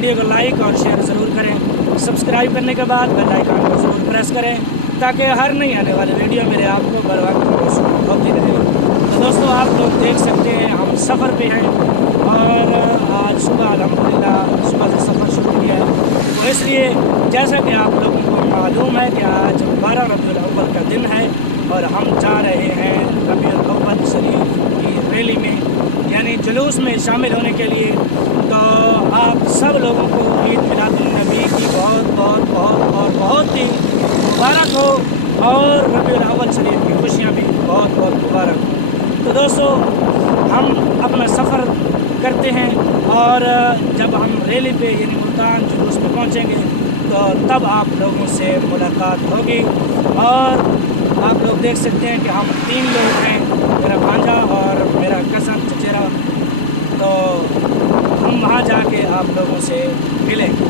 Video को like और share ज़रूर करें। सब्सक्राइब करने के बाद बेल आइकन को ज़रूर प्रेस करें ताकि हर नई आने वाली वीडियो मेरे आपको बर वक्त मौसूल होती रहे। तो दोस्तों, आप लोग देख सकते हैं हम सफ़र पे हैं और आज सुबह अल्हम्दुलिल्लाह सुबह से सफ़र शुरू किया है। तो इसलिए जैसा कि आप लोगों को मालूम है कि आज 12 रबीउल अव्वल का दिन है और हम जा रहे हैं रबीउल अव्वल शरीफ की रैली में, यानी जुलूस में शामिल होने के लिए। तो आप सब लोगों को ईद मिलादुन नबी की बहुत ही मुबारक हो और रबीउल अव्वल शरीफ की खुशियाँ भी बहुत मुबारक हो। तो दोस्तों, हम अपना सफ़र करते हैं और जब हम रैली पे यानी मुल्तान जुलूस पे पहुँचेंगे तो तब आप लोगों से मुलाकात होगी। और आप लोग देख सकते हैं कि हम 3 लोग हैं, मेरा भांजा और मेरा कज़न चचेरा। तो हम वहाँ जाके आप लोगों से मिलेंगे।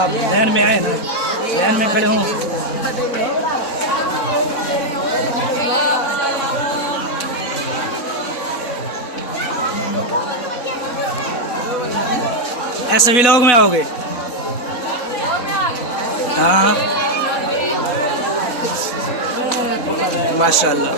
आप लाइन में आए ना, लाइन में खड़े हों। ऐसे व्लॉग में आओगे? हाँ माशाल्लाह।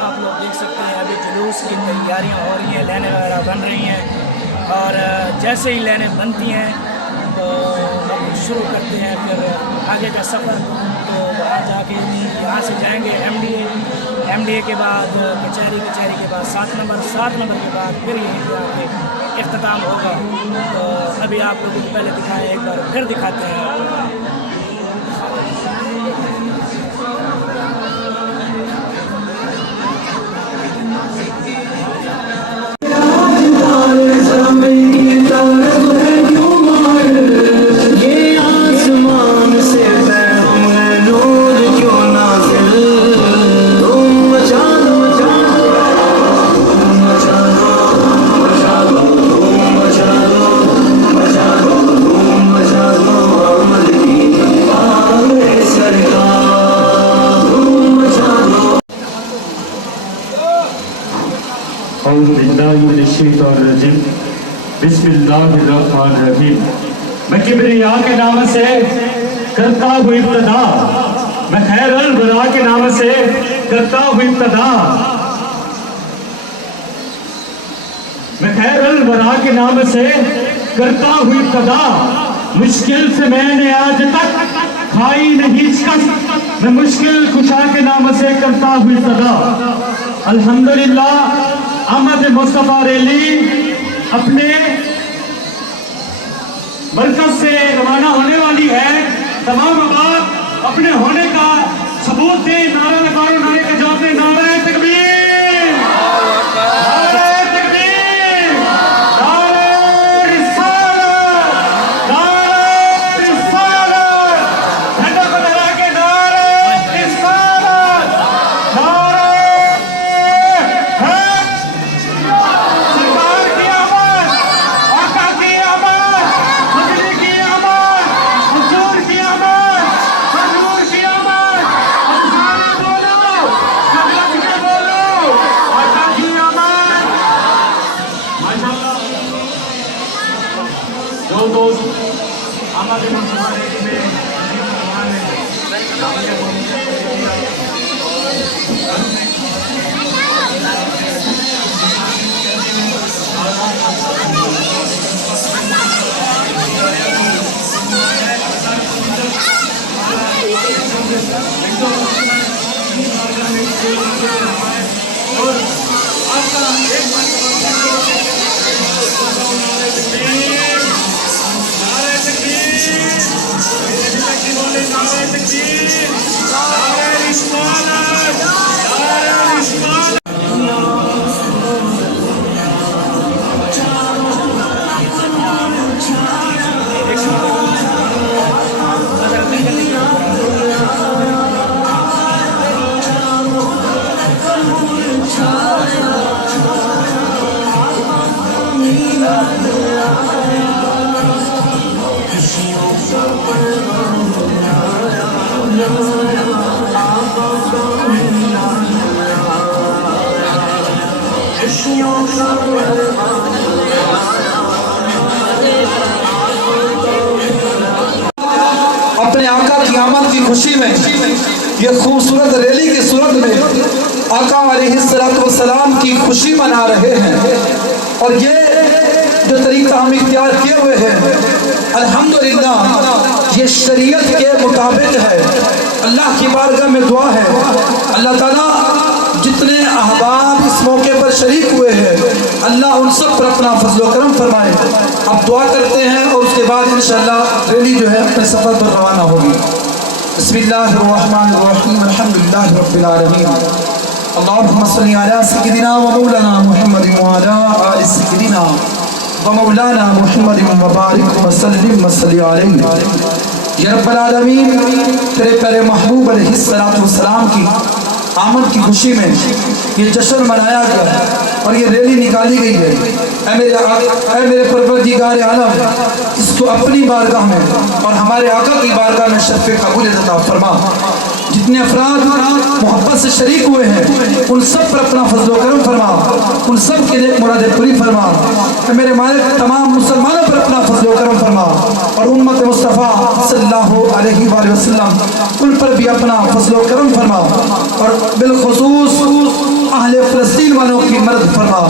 आप लोग देख सकते हैं अभी जुलूस की तैयारियां हो रही हैं, लाइनें वगैरह बन रही हैं और जैसे ही लाइनें बनती हैं तो हम शुरू करते हैं फिर आगे का सफ़र। तो वहाँ जाके यहाँ से जाएंगे एमडीए के बाद कचहरी के बाद 7 नंबर के बाद फिर यहीं पे आके इख्तिताम होगा। तो अभी आप लोगों को पहले दिखाएं, एक बार फिर दिखाते हैं आपको। बिस्मिल्लाहिर्रहमानिर्रहीम। मैं किब्रिया के नाम से करता हूँ इब्तिदा, मैं खैरुल वरा के नाम से करता हूँ इब्तिदा, मैं खैरुल वरा के नाम से करता हूँ इब्तिदा। मुश्किल से मैंने आज तक खाई नहीं शिकस्त, मैं मुश्किल कुशा के नाम से करता हूँ इब्तिदा। अल्हम्दुलिल्लाह अहमद मुस्तफा रैली अपने मरकज से रवाना होने वाली है। तमाम अहबाब अपने होने का सबूत दे, नारा लगाओ, नारे के जवाब में नारा तकबीर, नारा तकबीर, नारा रिसालत, नारा रिसालत, झंडा को लहरा के नारा रिसालत, नारा सरकार की आवाज, आका की आवाज, मजली की आवाज, हुजूर की आवाज, हुजूर की आवाज, अफसाने बोलो, लफ्ज़ के बोलो, आका की आवाज। माशाअल्लाह जो दोस्त हमारे मुसलमान में अपने आका की आमद की खुशी में ये खूबसूरत रैली की सूरत में आका अलैहिस्सलाम की खुशी मना रहे हैं। और ये जो तरीका हम इख्तियार किए हुए हैं अल्हम्दुलिल्लाह ये शरीयत के मुताबिक है। अल्लाह की बारगाह में दुआ है अल्लाह ताला जितने अहबाब इस मौके पर शरीक हुए हैं अल्लाह उन सब पर अपना फजल व करम फरमाए। अब दुआ करते हैं और उसके बाद इंशाअल्लाह रैली जो है अपने सफ़र पर रवाना होगी। बिस्मिल्लाहिर्रहमानिर्रहीम अल्हम्दुलिल्लाहि रब्बिल आलमीन अल्लाहुम्मा सल्लि अला सय्यिदिना व मौलाना मुहम्मद व अला आलि सय्यिदिना व मौलाना मुहम्मद मुबारक वसल्लम अलैहि या रब्बल आलमीन। तेरे प्यारे महबूब अलैहिस्सलातु वस्सलाम की आमद की खुशी में ये जश्न मनाया गया और ये रैली निकाली गई है। ऐ मेरे परवरदिगार आलम, इसको अपनी बारगाह में और हमारे आका की बारगाह में शर्फ़ कबूलियत अता फरमा। जितने अफराद मोहब्बत से शरीक हुए हैं उन सब पर अपना फजल करम फरमा, उन सब के लिए मुरादें पूरी फरमा। मेरे मालिक तमाम मुसलमानों पर अपना फजल करम फरमा और उम्मत मुस्तफ़ा सल्लल्लाहु अलैहि वसल्लम उन पर भी अपना फजल करम फरमा और बिलखुसूस अहले फ़लस्तीन वालों की मदद फरमा।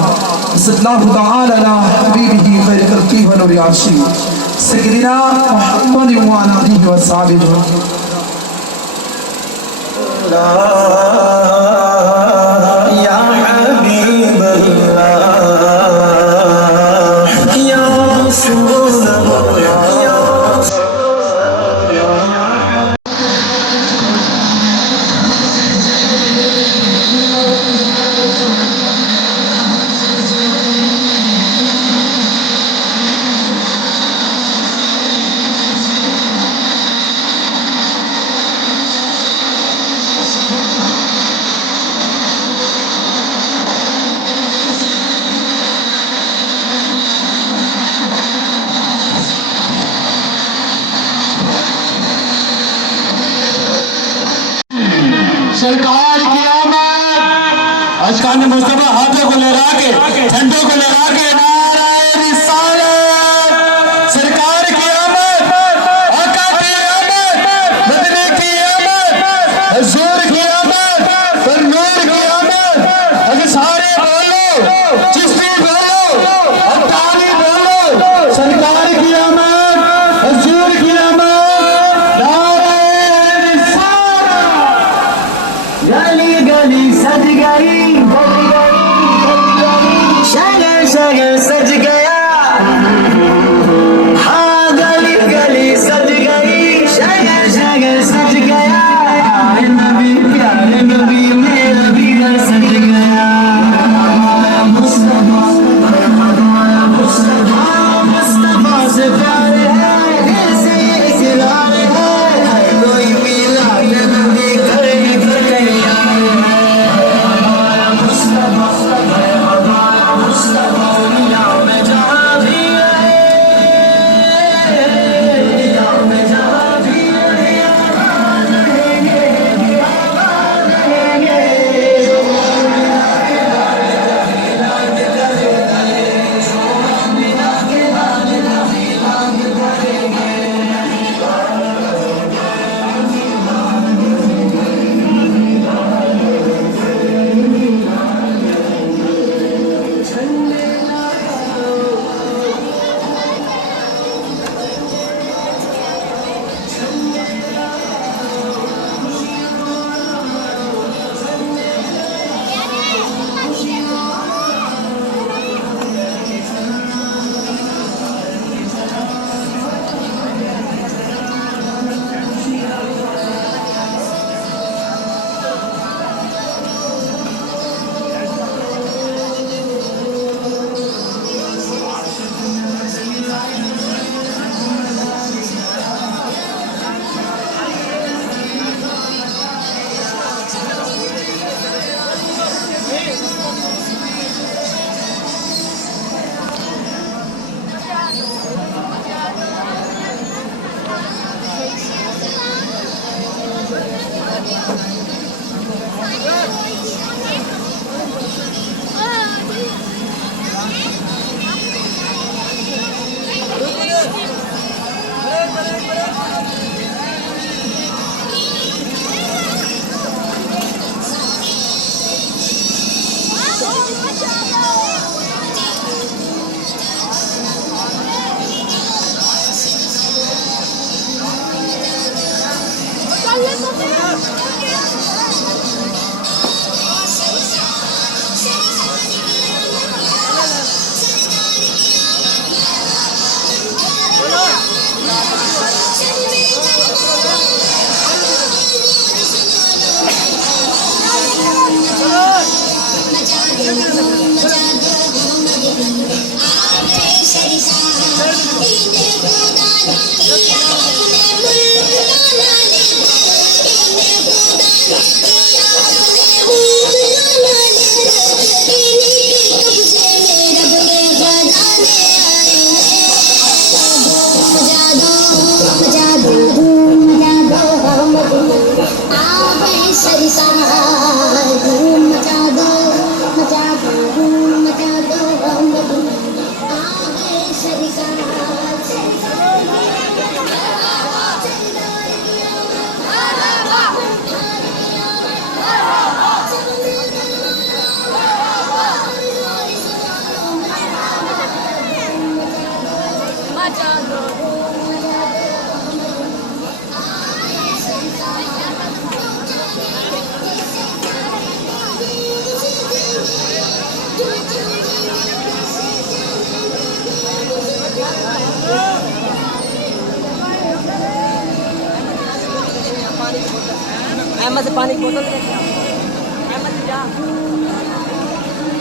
सल्लल्लाहु तआला अला हबीबिही खैर खल्क़िही व नूरि अर्शिही सय्यिदिना मुहम्मद व अला आलिहि व सहाबिही। या हबीब अल्लाह या रसूल अल्लाह या सरकार की आमद। अशकान मुस्तफा हाथों को लहरा के, झंडों को लहरा के नाराए रिसालत। सरकार की आमद, आका की आमद, मदनी की आमद, हुजूर की आमद, और नूर की आमद। अगर सारे बोलो, चिश्ती बोलो, अब्दाली बोलो, सरकार की आमद, हुजूर की आमद। गली गली सज गई, गली गली सज गई। अहमद से पानी की बोतल लेके आओ। अहमद से जा